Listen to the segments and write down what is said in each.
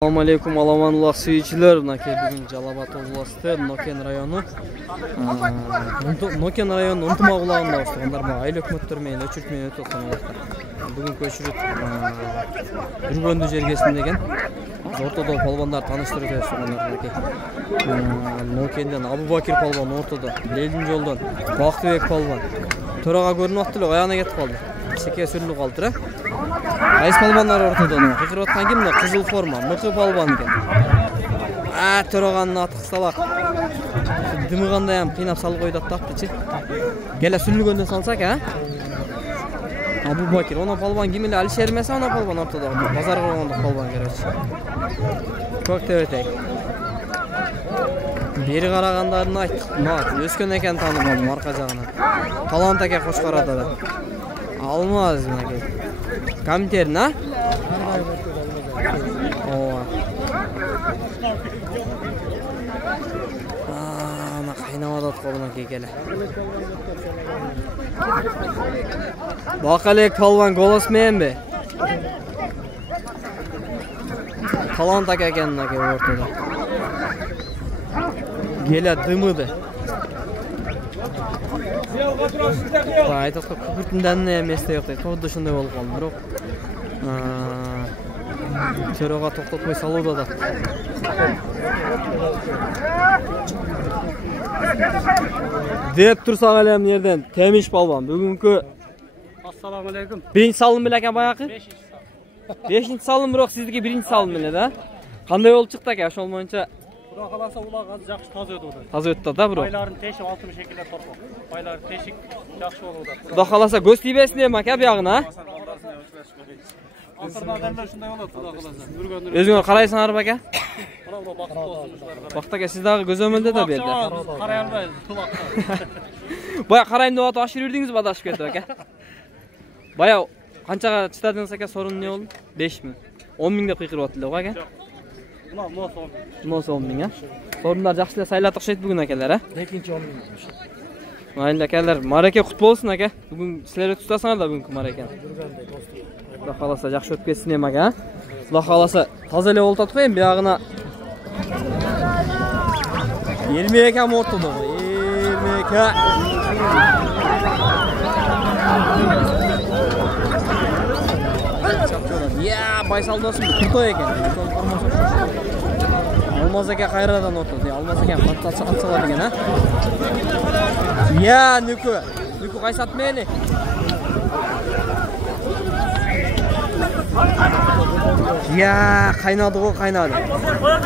Assalamu alaikum alamanullah suyucular. Bugün Жалабат областы Нокен району. Нокен району ынтымақ улағында ұстығандар ма айлы өкмөттөр менен өчүртмөй өтүп аткан. Бүгүн көчүрүп Үргөндү жергесинде деген ортодо палбандар тааныштырып өтүшкөндөр. Нокенден Абубакир палбан ортодо, Лелдин жолдон Бактыбек палбан төрага көрүнүп аттылы, аяна кетип калды. Секе сүрүлүп калды. Айс палбандар ортодон. Кыйкырып аткан ким мына кызыл форма, мыкы палбан экен. Төраганын аты кысталак. Дымыгандай ham кыйнап салып койду аттапчы. Келе сүрүлгөндө салсак, Абубакир, она палбан ким эле Алишер эмес, она палбан ортодо. Базар кылгондук палбан керечи. Көктөбөтөй. Бери карагандарын айт. Өскөн экен таанымадым арка жагынан. Талант эке Кошкарада да. Алмаз мына. Камтерин, Ана кайнап атат колуна келе. Бакалек палбан голос мененби? Талант аке экен ортодо. Келе дымыды. Айтат күпүртүндөн эместе жок дейт. Тодо ушундай болуп калды, бирок төрөгө токтотпой салууда да. Деп турсак эле эмне жерден Темиш палбан бүгүнкү Ассаламу алейкум. Биринчи салым беле экен баягы? Бешинчи салым, бирок сиздики биринчи салым эле да. Кандай болуп чыкты экен? Ошол боюнча Кудай кааласа улак азыр жакшы таза өтүп атат. Таза өттү да, бирок. Байларын тешип алтын шекелер торпок. Байлар тешик жакшы болууда. Кудай кааласа көз тийбесин эми ака биягына. Акырын адамдар ушундай болот, Кудай кааласа. Өзүңөр карайсыңарбы ака? Мына бактык болсун. Бакыт ака, сиз дагы көзөмөлдө да берди. Карай албайбыз, тулакка. Бая карайм деп атып ашыр бердиңизби, адашып кетип ака? Бая канчага чыдадыңыз ака? Сорун эмне болду? 5000. 10.000 деп кыйкырып атты эле ака? Мына 10.000, Сорундар жакшы эле сайлат окшойт бүгүн акелер, Экинчи 10.000. Майылды акелер, мареке кут болсун ака. Бүгүн силер өтүп атасыңар да бүгүнкү марекени. Кудай кааласа жакшы өтүп кетсин эми ака. Кудай кааласа таза эле болуп атпайбы? Биягына Эрмек акам ортодо. Эрмек ака. Байсал досым крутой экен. Алмаз ака кайрадан ортодо. Алмаз ака атсалат экен, Нүкү. Нүкү кайсат мени. Кайнады го, кайнады.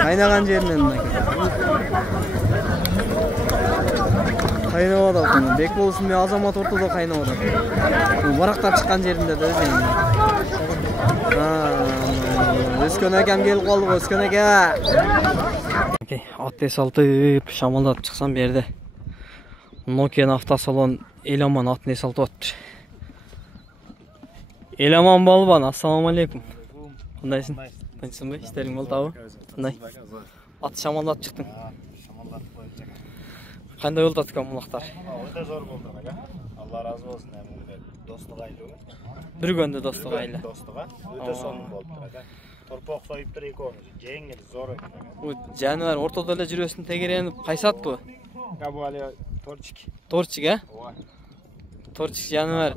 Кайнаган жеринен кайнап атат. Бек болсун мен Азамат ортодо кайнап атат. Барактап чыккан жеринде да өзү. Өскөн акам келип калды, өскөн ака. Ат эсалтып, шамалдап чыксам берди. Нокен автосалон Эламан атын эсалтып атты. Эламан балбан, ассаламу алейкум. Кандайсың? Тынчсыңбы? Иштериң болтабы? Кандай? Ат шамалдап чыктың. Шамалдап коюп. Кандай болуп атат улактар? Өтө зор болду ака. Алла разы болсун, достук айлуу. Бир күндө достук айла. Достуга өтө сонун болуптур ака. Торпок союптур экөө, жеңил, зор экен. Бу жаныбар ортодо эле жүрөсүн тегеренип кайсатпы? Бу али торчик. Торчик, Ооба. Торчик жаныбар.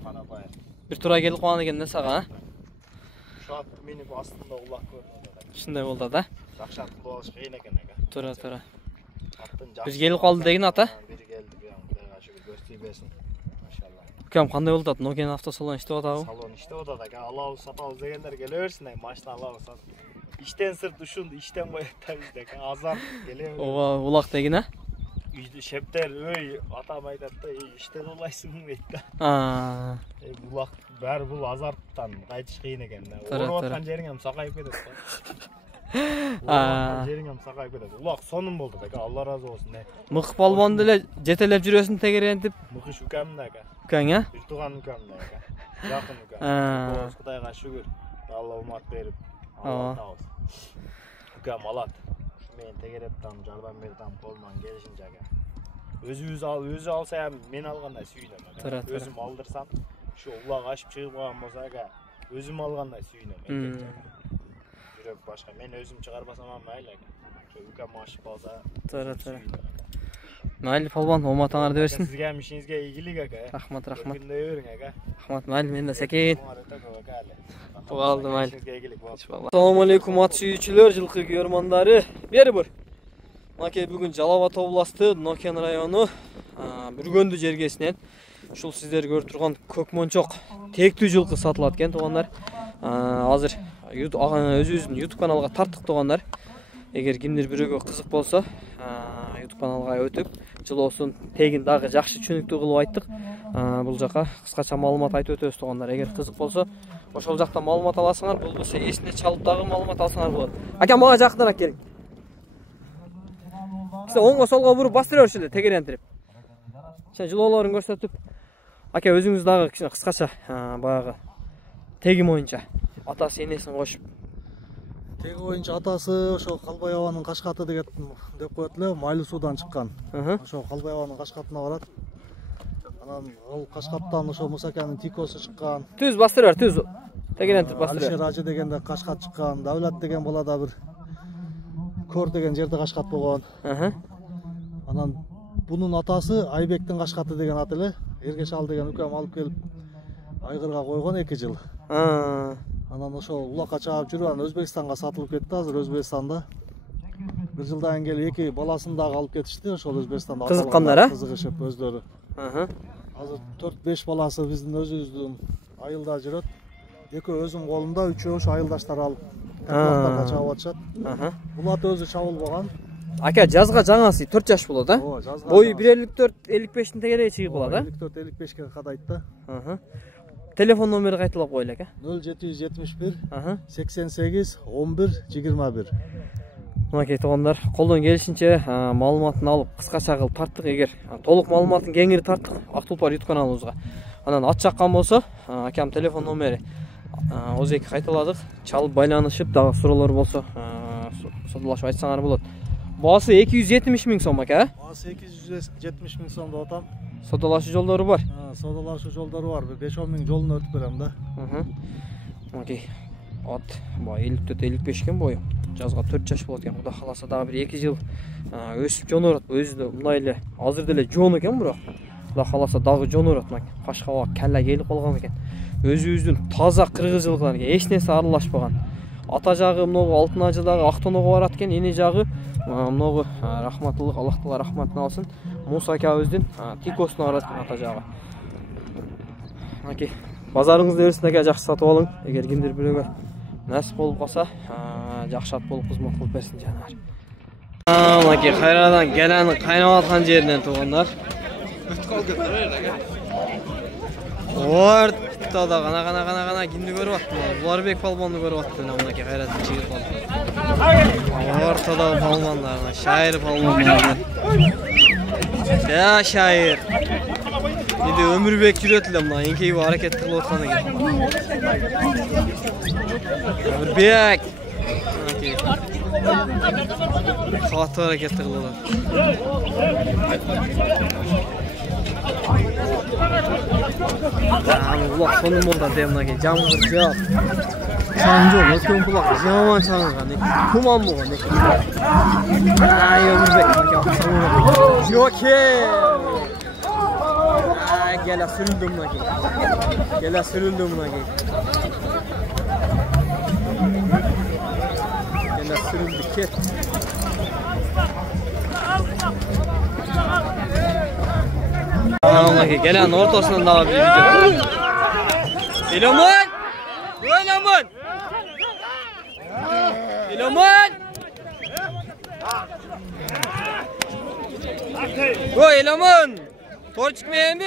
Бир тура келип калган экен да сага, Шат минип астында улак көрүнүп атат. Ушундай болду да. Жакшы ат болуш кыйын экен ака. Тура. Аттын Бир келип калды деген ата. Бир келди, Кудайга шүгүр, көз тийбесин. Машалла. Кем кандай болуп атат? Нокен автосалон иштеп атабы? Салон иштеп атат ака. Алабыз, сатабыз дегендер келе берсин, машина алабыз, сатып. Иштен сырт ушунду иштен бояттабыз деп азап келе берет. Ооба, улак деген, Үйдө шептер, атам айтат да, иштен улайсың дейт да. Улак баары бул азарттан кайтыш кыйын экен да. Ооруп аткан жериң ham сакайып кетет да. Жериң ham сакайып кетет. Улак сонун болду ака, Алла разы болсун. Мык палбанды эле жетелеп жүрөсүн тегерентип. Мыкыш укам да ака. Укаң, Бир туган укам да ака. Жакын укам. Кудайга шүгүр. Алла умат берип. Укам алат. Мен тегереп там, жардам берип там, колунан келишинче ака. Өзү алса ham мен алгандай сүйүнөм. Өзүм алдырсам, şu ulak açıp çıkıp kalan olsa özüm alğanday suyunum. жүрөк башка. Мен өзüm чыгарбасам mayli. Ülke maaşı balsa. Tara. Mayli palvan omatаңарды берсин. Sizge hem işinizge iyilik aka. Rahmat. Günde öğren aka. Rahmat mayli men de sekin. Aldı mayli. Assalamu alaikum at sүйүүчүлөр, жылкы көрмандары. Бери бир. Маке бүгүн Жалал Абад областы Нокен району Бүргөндү жергесинен ушул сиздер көрүп турган көкмончок тектүү жылкы сатылат экен туугандар. Азыр өзүбүздүн YouTube каналга тарттык туугандар. Эгер кимдир бирөөгө кызык болсо, YouTube каналга өтүп, жылоосун тегин дагы жакшы түшүнүктүү кылып айттык. Бул жака кыскача маалымат айтып өтөбүз туугандар. Эгер кызык болсо, ошол жакта маалымат аласыңар, болбосо эсине чалып дагы маалымат алсаңар болот. Ака, мага жакыныраак келиң. Сиз оңго солго буруп бастыра берчү эле, тегерентирип. Сен жылоолорун көрсөтүп, ака өзүңүз дагы кичине кыскача баягы теги боюнча атасы энесин кошуп. Теги боюнча атасы ошо Калбай абанын Кашкаты деп коет эле, Майлуу суудан чыккан. Ошо Калбай абанын Кашкатына барат. Анан ал Кашкаттан ошо Мусаканын Тикосу чыккан. Түз бастыра бер, түз. Тегерентирип бастыра бер. Алишер Ажы дегенде Кашкат чыккан. Давлат деген балада бир Көр деген жерде Кашкат болгон. Анан бунун атасы Айбектин Кашкаты деген ат эле. Эргешал деген укам алып келип айгырга койгон 2 жыл. Анан ошо улакка чаап жүрүп, анан Өзбекстанга сатылып кетти. Азыр Өзбекстанда 1 жылдан кийин 2 баласын дагы алып кетишти. Ошол Өзбекстанда кызыккандар, кызыгышып өздөрү. Азыр 4-5 баласы биздин өзүбүздүн айылда жүрөт. 2 өзүм колумда, 3 ошо айылдаштар алып таклактарга чаап атышат. Бул ат өзү чабылбаган. Ака, жазга жаңасы 4 жаш болот, а? Бою 1.54-55-тин тегерей чыгып болот, а? 1.54-55ке кадайт да. Телефон номери кайталап коелу ака. 0771 88 11 21. Мынакей туугандар, колдон келишинче маалыматын алып, кыскача кылып тарттык. Эгер толук маалыматын кеңири тарттык Актулпар YouTube каналыбызга. Анан ат жаккан болсо, акам телефон номери озеки кайталадык. Чалып байланышып, дагы суроолор болсо, содалашып айтсаңар болот. Баасы 270 миң сом ака. Баасы 270 миң сом деп атам. Содалашы жолдору бар. Содалашы жолдору бар. 5-10 миң жолун өтүп берем да. Мынакей ат 54-55 экен бою. Жазга 4 жаш болот экен. Кудай кааласа дагы бир 2 жыл өсүп жонорот. Өзү да мындай эле азыр деле жон экен бирок. Кудай кааласа дагы жонорот. Кашкаба калла келип калган экен. Өзүбүздүн таза кыргыз жылкыларга эч нерсе аралашпаган. Ата жагы многу Алтын Ажыдагы Актоного барат экен, эне жагы многу рахматтуулук, Аллах Таала рахматын алсын. Муса акабыздын Тикосуна барат экен ата жагы. Мынакей базарыңызды берсин ака, жакшы сатып алың. Эгер кимдир бирөөгө насип болуп калса, жакшы ат болуп кызмат кылып берсин жанагы. Мынакей кайрадан келени кайнап аткан жеринен туугандар. Ортада гана кимди көрүп аттым? Буларбек палбонду көрүп аттым. Мынакей кайрадан чыгып калды. Ортада палбондар, Шайыр палбондар. Я Шайыр. Эди Өмүрбек жүрөт эле мына эңкейип аракет кылып аткан экен. Өмүрбек. Мынакей. Катуу аракет кылып атат. Улак сонун болду деп мынакей жамгыр жаап. Чаң жол, өткөн кулак жаман чаңган экен. Туман болгон экен. Өмүрбек мынакей. Жоке. Gele sürüldüm münaki. Gele sürüldüm münaki. Gele sürüldük ki. Münaki gelen ortasından daha bir video. İlaman! İlaman! İlaman! O İlaman! Tor çıkmaya mı?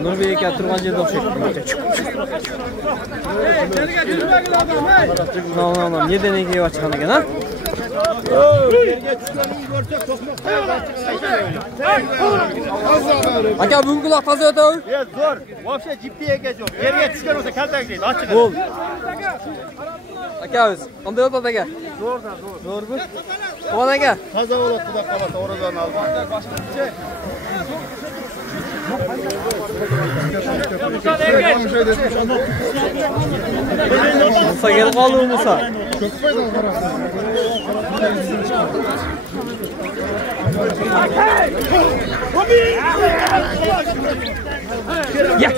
Nurbek'e turgan жерде окшойт. Неден эңкейип ачкан экен, а? Aka bugun quloq toza o'tov. Zo'r. Вообще jippiga ekan yo'q. Yerga tushgan bo'lsa kaltak deydi, ochig'i. Bo'l. Aka o'z, qanday o'tadi aka? Zo'rdan zo'r. Zo'rmi? Quvon aka. Toza bo'ladi, xudo qalasa, o'radan olib. Musa kelib qoldi Musa. Ya.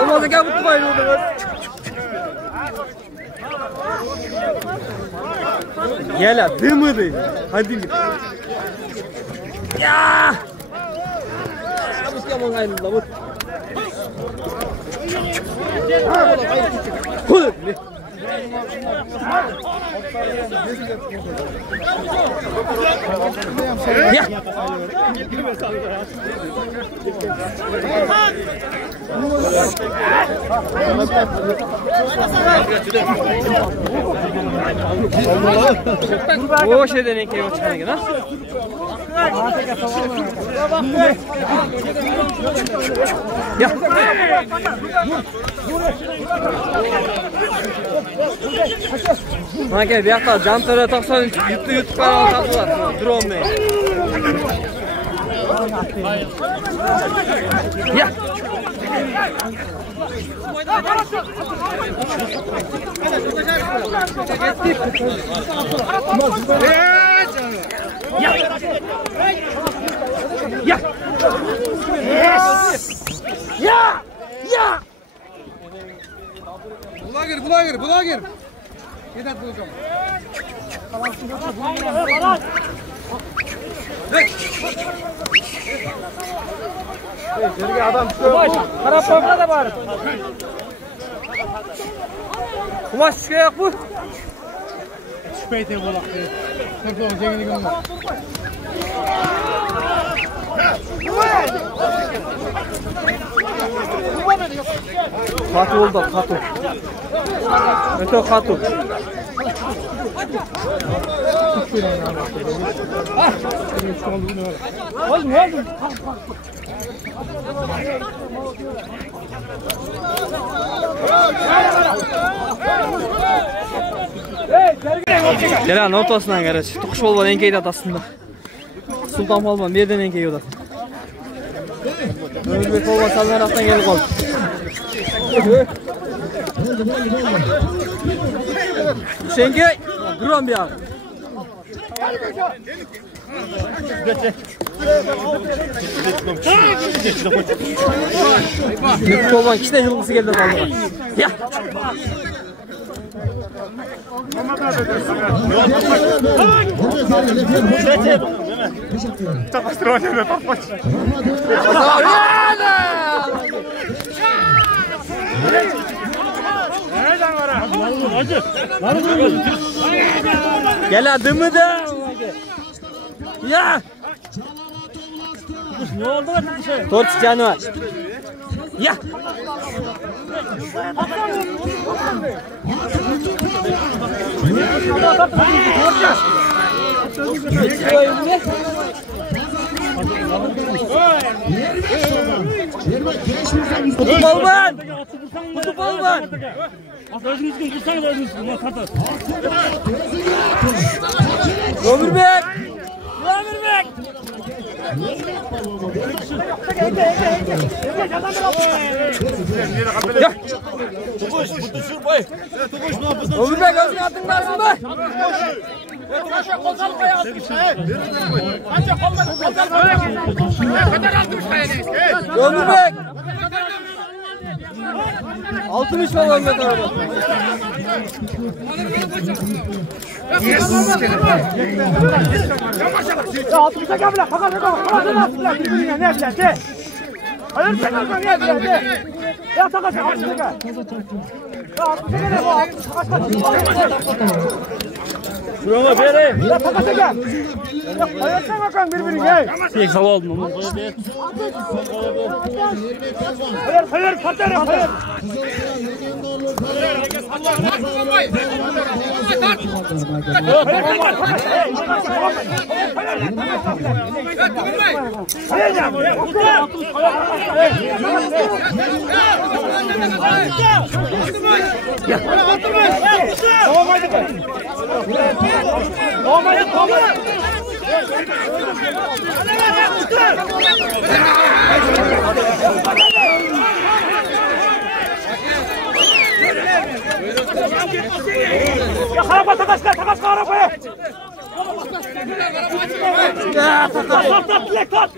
Olmaz aka bu tutmayın onu. Gel abi, dımıdı. Hadi git. Ya! Bu yaman ayrıldı bu. Hadi. Ya. O şeyden ekmeği çıkan gibi, ha? Ya. Mana ke bu yoqda Jamtara 93 YouTube kanali topiladi. Drone. Ya. Ya. Blogger. Yeter bulacağım. Jerga adam çıkıyor. Qarab qo'yma da bor. Kumash chiqayaq bu. Chiqmaydi bo'laq. To'g'ri, jengligim bor. Qatu oldu, qatu. Öte qatu. Oldu. Gelen ortasından garaj. Tukuş olmadan enkeydi atasında. Sultan Palman bir yerden enkeyi odası. Özbek olmasa sallan raftan gelip oldu. Şenkey, duran bir abi. Mutlu olan kişiden yılgısı geldi kaldı. Ya. Gel adımı da. Ya. Ne oldu lan? Torç canı var. Ya. Kutup olman. Ömürbek. Ya. Ömürbek özünü attıklasın mı? Ömürbek. 60 falan metre var. Ya 60'a gel bile. Fakat ne bileyim. Hayır sen ne bileyim. Ya takası 60'a gel. Ya 60'a gel. Şuraya vereyim. Ya taka. Ayaktan bakan birbirine. Tek sal oldum. Hayır, patlar. Ya harap takas arabaya. Ya tat.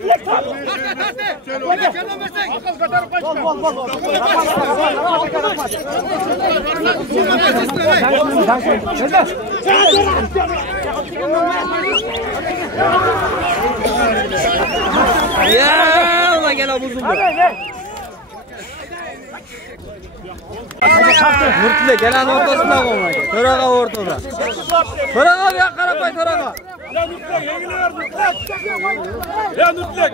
Ya ulan gel abuzum. Murtile gelen ortasında olmak. Törağa ortada. Törağa bir yakara koy törağa. Ya Nutlek.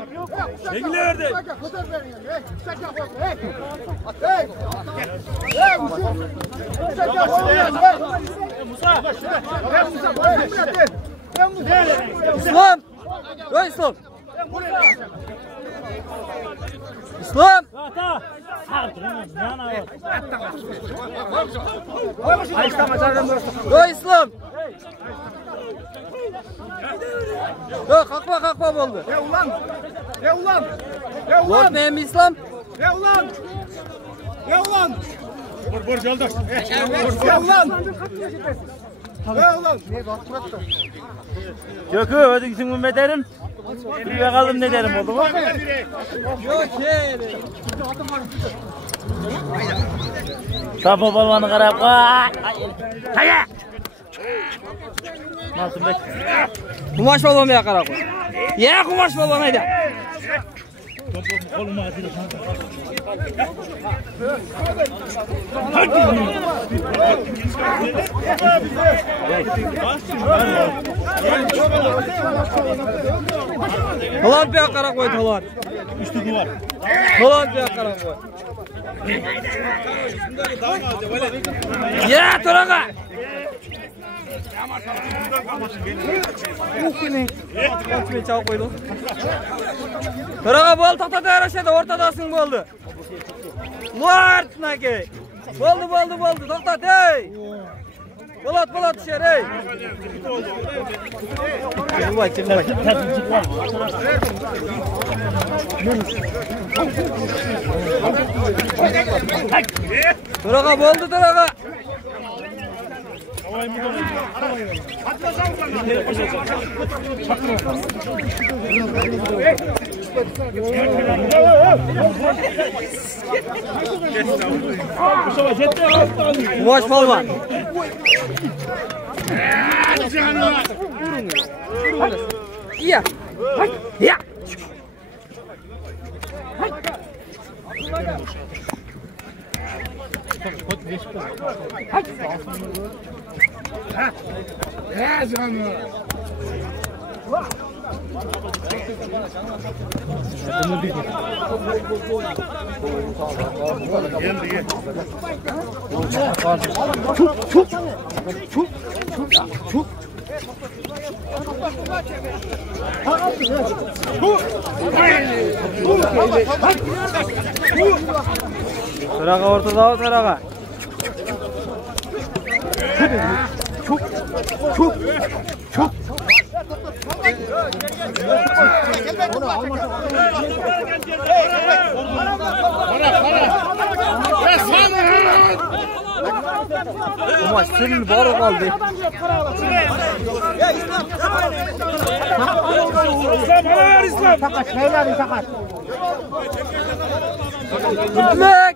Yengile verdi. İslam. Yo İslam. İslam. Yo İslam. Yo kalkma oldu. Ya ulan. Lord neyim İslam? Ya ulan. Vur caldır. Ya ulan. Gökü hadi gitsin mi derim? Bir bakalım ne derim oldu mu? Yok Tapu balvanı karab. Hayır. Nasıl bek? Kumaş balvan bir yakara koy. Ya kumaş balvan haydi. Koluma atıyor. Talat bir yakara koy talat. Üstü duvar. Talat bir yakara koy. Ya törağa. Kaçmaya çabuk koydu. Törağa bol tahtada yaraşadı ortadasın boldu. Lord nake. Boldu tahtat hey. Polat dışarı hey. Çıkma. Törağa boldu törağa. Kumaş balvan. Ya. Ya. Ya canım. Törağa ortada o törağa. Çok. Ama senin var kaldı. İslam. Takas. Mutlak.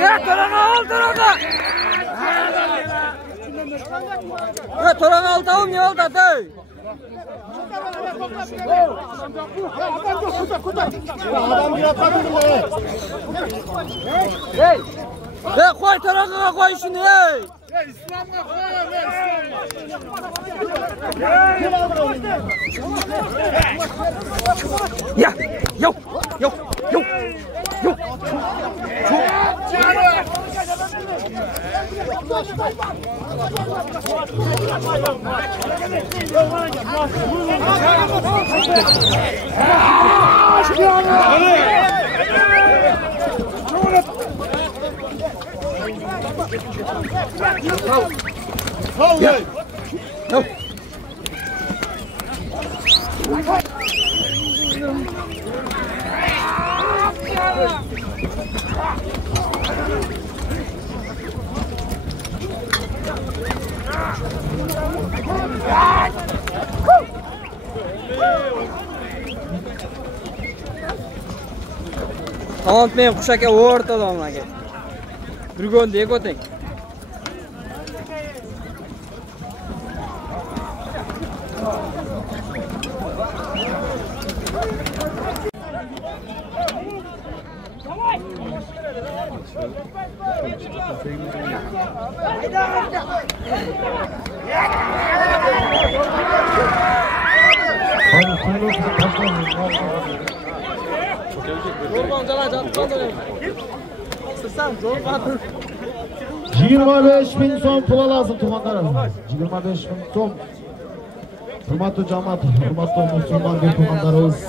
Ya törağa. Ya törağa al tavım ya al da. Adam yapmadın mı? Hey! Koy tarafına koy şunu hey! İslam'a koy, Ya! Yok! Yok! Yok! Yok! Yok! Tamam men Qushaka o'rtada omanga. Burgonda ekoting. Zorban cana jatqandir. Sizsam zorban. 25.000 so'm pul olasiz tumanlarim. 25.000 so'm. Hurmatli jamoat, hurmatli musulmon tumanlarimiz.